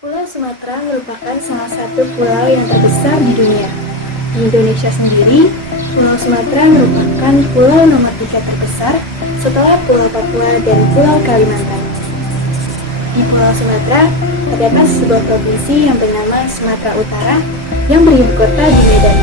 Pulau Sumatera merupakan salah satu pulau yang terbesar di dunia. Di Indonesia sendiri, Pulau Sumatera merupakan pulau nomor 3 terbesar setelah Pulau Papua dan Pulau Kalimantan. Di Pulau Sumatera, terdapat sebuah provinsi yang bernama Sumatera Utara yang beribu kota di Medan.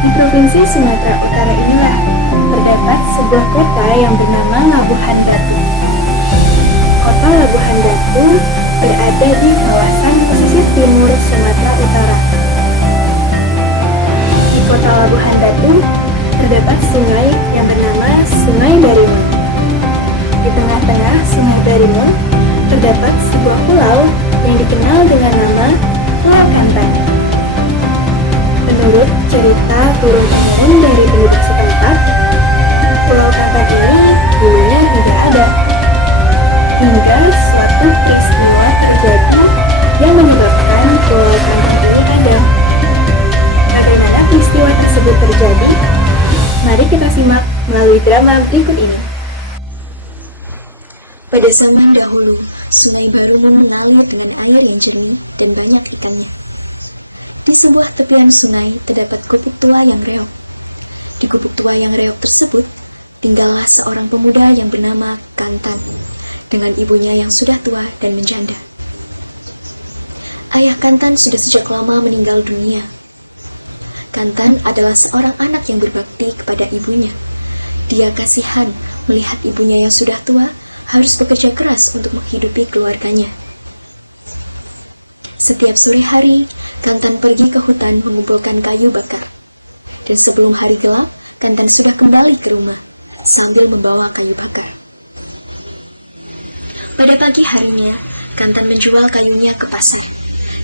Di Provinsi Sumatera Utara inilah terdapat sebuah kota yang bernama Labuhan Batu. Kota Labuhan Batu berada di kawasan pesisir timur Sumatera Utara. Di kota Labuhan Batu terdapat sungai yang bernama Sungai Barimun. Di tengah-tengah Sungai Barimun terdapat sebuah pulau yang dikenal dengan nama Pulau Kantan. Menurut cerita turun-temurun dari penduduk setempat, Pulau Kantan ini dulunya tidak ada. Hingga suatu peristiwa terjadi yang menyebabkan Pulau Kantan ini ada. Bagaimana peristiwa tersebut terjadi? Mari kita simak melalui drama berikut ini. Pada zaman dahulu, Sungai Barimun mengalir dengan air yang jernih dan banyak ikannya. Di sebuah tepian sungai terdapat gubuk tua yang reok. Di gubuk tua yang reok tersebut, tinggallah seorang pemuda yang bernama Kantan, dengan ibunya yang sudah tua dan menjanda. Ayah Kantan sudah sejak lama meninggal dunia. Kantan adalah seorang anak yang berbakti kepada ibunya. Dia kasihan melihat ibunya yang sudah tua harus bekerja keras untuk menghidupi keluarganya. Setiap sore hari, Kantan pergi ke hutan mengumpulkan kayu bakar. Dan sebelum hari gelap, Kantan sudah kembali ke rumah sambil membawa kayu bakar. Pada pagi harinya, Kantan menjual kayunya ke pasar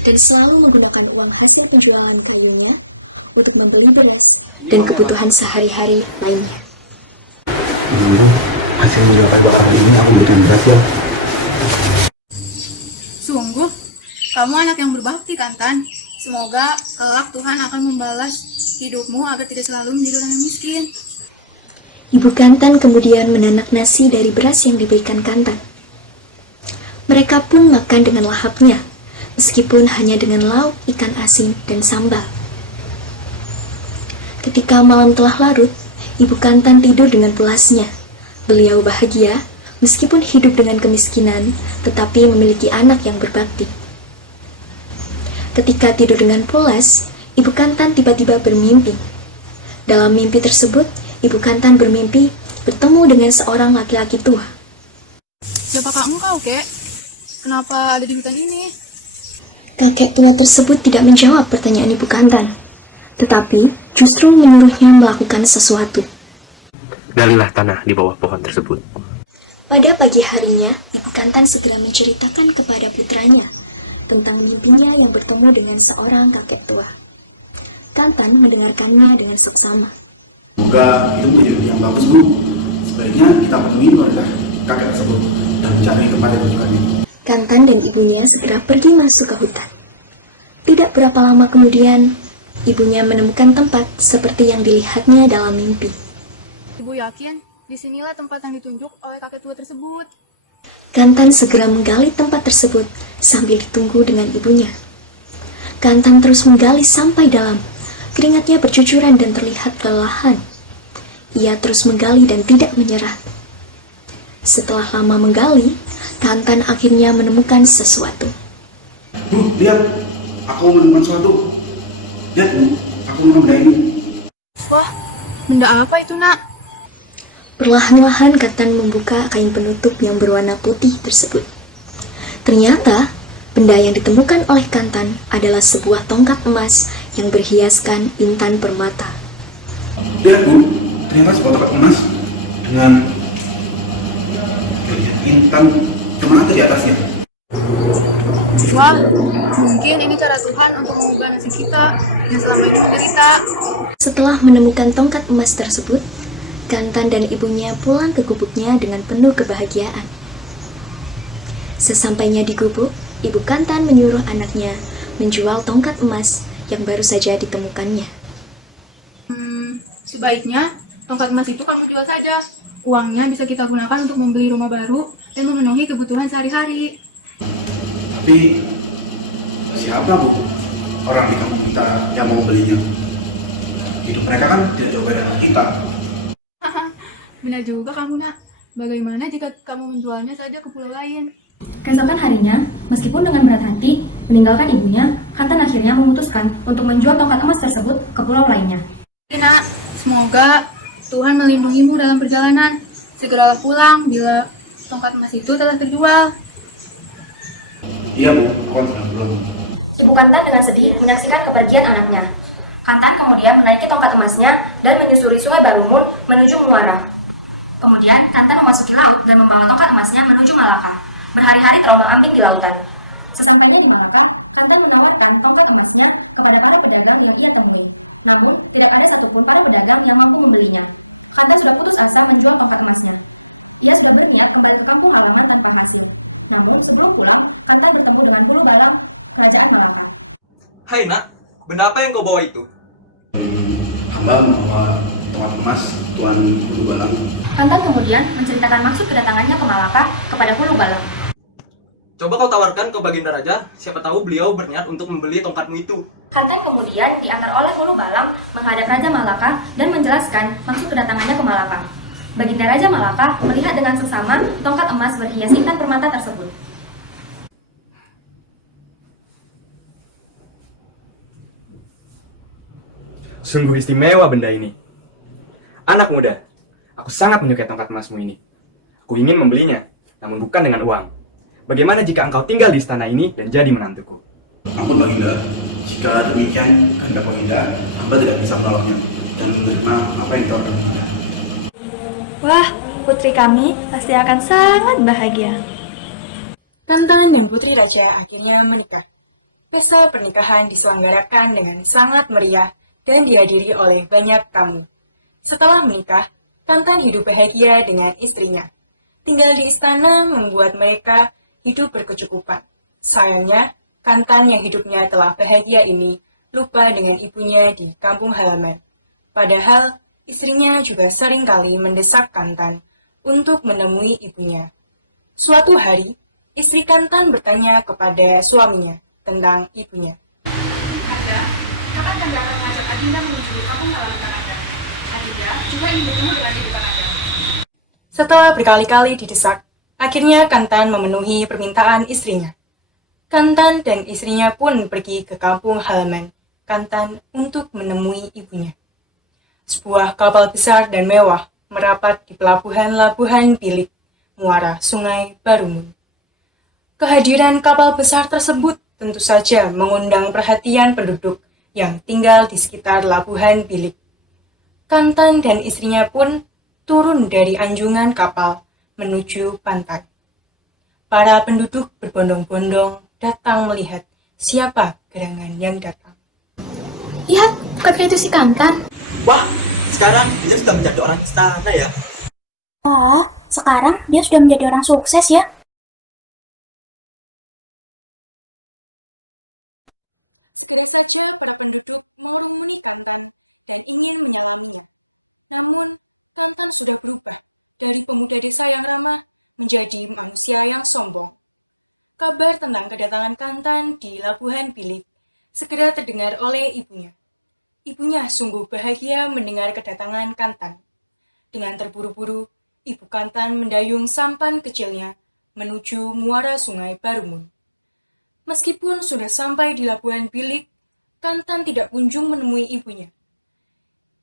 dan selalu menggunakan uang hasil penjualan kayunya untuk membeli beras dan kebutuhan sehari-hari lainnya. Bu, hasil menjual kayu bakar hari ini aku berikan beras ya. Sungguh, kamu anak yang berbakti, Kantan. Semoga kelak Tuhan akan membalas hidupmu agar tidak selalu menjadi orang yang miskin. Ibu Kantan kemudian menanak nasi dari beras yang diberikan Kantan. Mereka pun makan dengan lahapnya, meskipun hanya dengan lauk ikan asin dan sambal. Ketika malam telah larut, Ibu Kantan tidur dengan pulasnya. Beliau bahagia, meskipun hidup dengan kemiskinan, tetapi memiliki anak yang berbakti. Ketika tidur dengan pulas, Ibu Kantan tiba-tiba bermimpi. Dalam mimpi tersebut, Ibu Kantan bermimpi bertemu dengan seorang laki-laki tua. Siapakah engkau, Kek? Kenapa ada di hutan ini? Kakek tua tersebut tidak menjawab pertanyaan Ibu Kantan, tetapi justru menyuruhnya melakukan sesuatu. Galilah tanah di bawah pohon tersebut. Pada pagi harinya, Ibu Kantan segera menceritakan kepada putranya tentang mimpinya yang bertemu dengan seorang kakek tua. Kantan mendengarkannya dengan seksama. Semoga itu menjadi ide yang bagus, Bu. Sebaiknya kita penuhi perintah kakek tersebut dan mencari tempat yang ditujukannya. Kantan dan ibunya segera pergi masuk ke hutan. Tidak berapa lama kemudian, ibunya menemukan tempat seperti yang dilihatnya dalam mimpi. Ibu yakin disinilah tempat yang ditunjuk oleh kakek tua tersebut. Kantan segera menggali tempat tersebut sambil ditunggu dengan ibunya. Kantan terus menggali sampai dalam. Keringatnya bercucuran dan terlihat kelelahan. Ia terus menggali dan tidak menyerah. Setelah lama menggali, Kantan akhirnya menemukan sesuatu. Bu, lihat. Aku menemukan sesuatu. Lihat, Bu. Aku menemukan benda ini. Wah, benda apa itu, Nak? Perlahan-lahan Kantan membuka kain penutup yang berwarna putih tersebut. Ternyata, benda yang ditemukan oleh Kantan adalah sebuah tongkat emas yang berhiaskan intan permata. Lihat, Bu. Ternyata sebuah tongkat emas dengan intan permata di atasnya. Wah, mungkin ini cara Tuhan untuk mengubah nasib kita yang selama ini menderita. Setelah menemukan tongkat emas tersebut, Kantan dan ibunya pulang ke gubuknya dengan penuh kebahagiaan. Sesampainya di gubuk, Ibu Kantan menyuruh anaknya menjual tongkat emas yang baru saja ditemukannya. Sebaiknya tongkat emas itu kamu jual saja. Uangnya bisa kita gunakan untuk membeli rumah baru dan memenuhi kebutuhan sehari-hari. Tapi siapa Bu orang di kampung kita yang mau membelinya? Hidup mereka kan tidak jauh beda dengan kita. Benar juga kamu, Nak. Bagaimana jika kamu menjualnya saja ke pulau lain? Keesokan harinya, meskipun dengan berat hati meninggalkan ibunya, Kantan akhirnya memutuskan untuk menjual tongkat emas tersebut ke pulau lainnya. Nak, semoga Tuhan melindungimu dalam perjalanan. Segeralah pulang bila tongkat emas itu telah terjual. Iya Bu, aku kan sedang pulang. Ibu Kantan dengan sedih menyaksikan kepergian anaknya. Kantan kemudian menaiki tongkat emasnya dan menyusuri sungai Barumun menuju Muara. Kemudian Kantan memasuki laut dan membawa tongkat emasnya menuju Malaka. Berhari-hari terombang-ambing di lautan. Sesampainya di Malaka, Kantan menawarkan tongkat emasnya kepada para pedagang yang ia temui. Namun, tidak ada satupun para pedagang yang mampu membelinya. Kantan sudah putus asa menjual tongkat emasnya. Ia sudah berniat kembali ke kampung halaman tanpa hasil. Namun, sebelum pulang, Kantan bertemu dengan Hulu Balang, kerajaan Malaka. Hai nak, benda apa yang kau bawa itu? Hamba membawa tongkat emas Tuan Hulu Balang. Kantan kemudian menceritakan maksud kedatangannya ke Malaka kepada Hulu Balang. Coba kau tawarkan ke Baginda Raja, siapa tahu beliau berniat untuk membeli tongkatmu itu. Kantan kemudian diantar oleh Hulu Balang menghadap Raja Malaka dan menjelaskan maksud kedatangannya ke Malaka. Baginda Raja Malaka melihat dengan seksama tongkat emas berhias intan permata tersebut. Sungguh istimewa benda ini. Anak muda, aku sangat menyukai tongkat emasmu ini. Aku ingin membelinya, namun bukan dengan uang. Bagaimana jika engkau tinggal di istana ini dan jadi menantuku? Ampun Baginda, jika demikian kehendak Baginda, hamba tidak bisa menolaknya dan menerima apa yang ditawarkan Baginda. Wah, putri kami pasti akan sangat bahagia. Kantan dan putri raja akhirnya menikah. Pesta pernikahan diselenggarakan dengan sangat meriah dan dihadiri oleh banyak tamu. Setelah menikah, Kantan hidup bahagia dengan istrinya. Tinggal di istana membuat mereka hidup berkecukupan. Sayangnya, Kantan yang hidupnya telah bahagia ini lupa dengan ibunya di kampung halaman. Padahal, istrinya juga seringkali mendesak Kantan untuk menemui ibunya. Suatu hari, istri Kantan bertanya kepada suaminya tentang ibunya. Anda, kapan Anda akan mengajak Adinda menuju kampung halaman Anda? Adinda juga ingin bertemu dengan ibu Anda. Setelah berkali-kali didesak, akhirnya Kantan memenuhi permintaan istrinya. Kantan dan istrinya pun pergi ke kampung halaman Kantan untuk menemui ibunya. Sebuah kapal besar dan mewah merapat di pelabuhan-labuhan Bilik, muara Sungai Barumun. Kehadiran kapal besar tersebut tentu saja mengundang perhatian penduduk yang tinggal di sekitar labuhan Bilik. Kantan dan istrinya pun turun dari anjungan kapal menuju pantai. Para penduduk berbondong-bondong datang melihat siapa gerangan yang datang. Lihat, bukankah itu si Kantan? Wah, sekarang dia sudah menjadi orang istana ya. Wah, sekarang dia sudah menjadi orang sukses ya. Segera saja para penduduk mengerumuni Kantan dan ingin menyalaminya. Namun, Kantan sudah berubah dari pemuda desa yang ramah menjadi manusia yang sombong. Kabar tentang kedatangan Kantan di Labuhan Bilik segera terdengar oleh ibunya. Ibunya sungguh bahagia mendengar kedatangan Kantan. Dengan terburu-buru, ibu Kantan mendayung sampan kecilnya menuju muara Sungai Barumun. Meskipun sudah sampai di Labuhan Bilik, Kantan tidak kunjung menemui ibunya.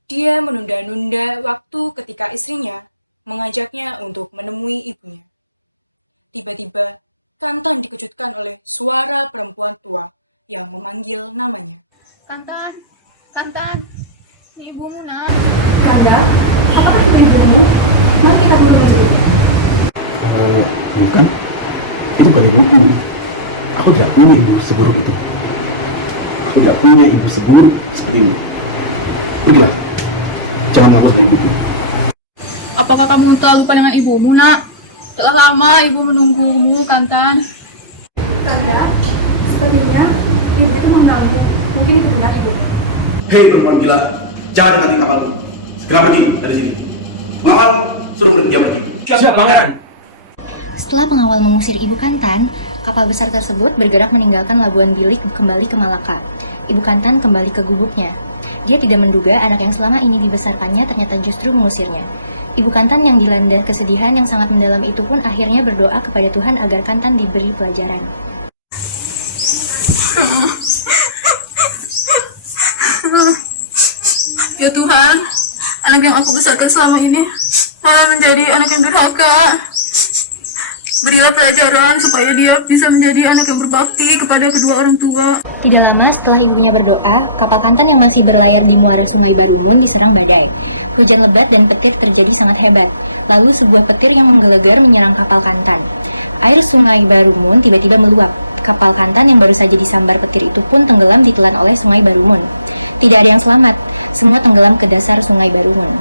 Dia menunda-nunda waktu ketika istrinya mengajaknya untuk menemui ibunya. Tiba-tiba, Kantan dikejutkan oleh suara perempuan tua yang memanggil namanya. Kantan, Kantan, ini ibumu, Nak. Kanda, apakah itu ibumu? Mari kita menuju. Bukan, itu bukan ibuku. Aku tidak punya ibu seburuk itu. Aku tidak punya ibu seburuk seperti ini. Pergilah, jangan mengawas dari ibuku. Apakah kamu telah lupa dengan ibumu, Nak? Telah lama ibu menunggumu, Kantan. Kanda, sepertinya ibu itu mengenalmu. Mungkin itu benar ibu. Hei perempuan gila, jangan dekati kapalku. Segera pergi dari sini. Pengawal, suruh dia pergi. Siap, Pangeran. Setelah pengawal mengusir ibu Kantan, Kapal besar tersebut bergerak meninggalkan Labuan Bilik kembali ke Malaka. Ibu Kantan kembali ke gubuknya. Dia tidak menduga anak yang selama ini dibesarkannya ternyata justru mengusirnya. Ibu Kantan yang dilanda kesedihan yang sangat mendalam itu pun akhirnya berdoa kepada Tuhan agar Kantan diberi pelajaran. Ya Tuhan, anak yang aku besarkan selama ini malah menjadi anak yang durhaka. Berilah pelajaran supaya dia bisa menjadi anak yang berbakti kepada kedua orang tua. Tidak lama setelah ibunya berdoa, kapal Kantan yang masih berlayar di muara Sungai Barumun diserang badai. Hujan lebat dan petir terjadi sangat hebat. Lalu sebuah petir yang menggelegar menyerang kapal Kantan. Air Sungai Barumun tiba-tiba meluap. Kapal Kantan yang baru saja disambar petir itu pun tenggelam ditelan oleh Sungai Barumun. Tidak ada yang selamat, semua tenggelam ke dasar Sungai Barumun.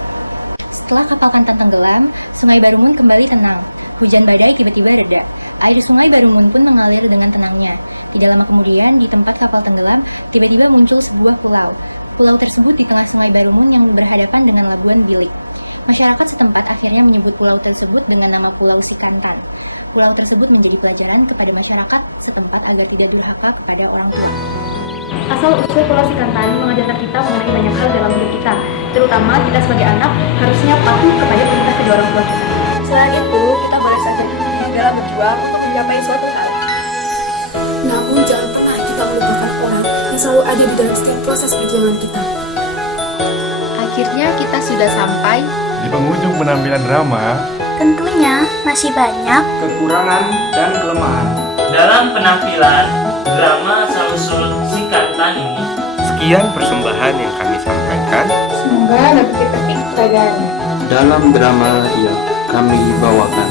Setelah kapal Kantan tenggelam, Sungai Barumun kembali tenang. Hujan badai tiba-tiba reda. Air Sungai Barumun pun mengalir dengan tenangnya. Tidak lama kemudian, di tempat kapal tenggelam, tiba-tiba muncul sebuah pulau. Pulau tersebut di tengah Sungai Barumun yang berhadapan dengan Labuan Bilik. Masyarakat setempat akhirnya menyebut pulau tersebut dengan nama Pulau Sikantan. Pulau tersebut menjadi pelajaran kepada masyarakat setempat agar tidak durhaka kepada orang tua. Asal-usul Pulau Sikantan mengajarkan kita mengenai banyak hal dalam hidup kita, terutama kita sebagai anak harusnya patuh kepada perintah kedua orang tua kita. Selain itu, kita boleh saja gigih dalam berjuang untuk mencapai suatu hal. Namun jangan pernah kita melupakan orang yang selalu ada di dalam setiap proses perjalanan kita. Akhirnya kita sudah sampai di penghujung penampilan drama. Tentunya masih banyak kekurangan dan kelemahan dalam penampilan drama asal-usul Sikantan ini. Sekian persembahan yang kami sampaikan. Semoga dapat dipetik pelajarannya dalam drama yang kami bawakan.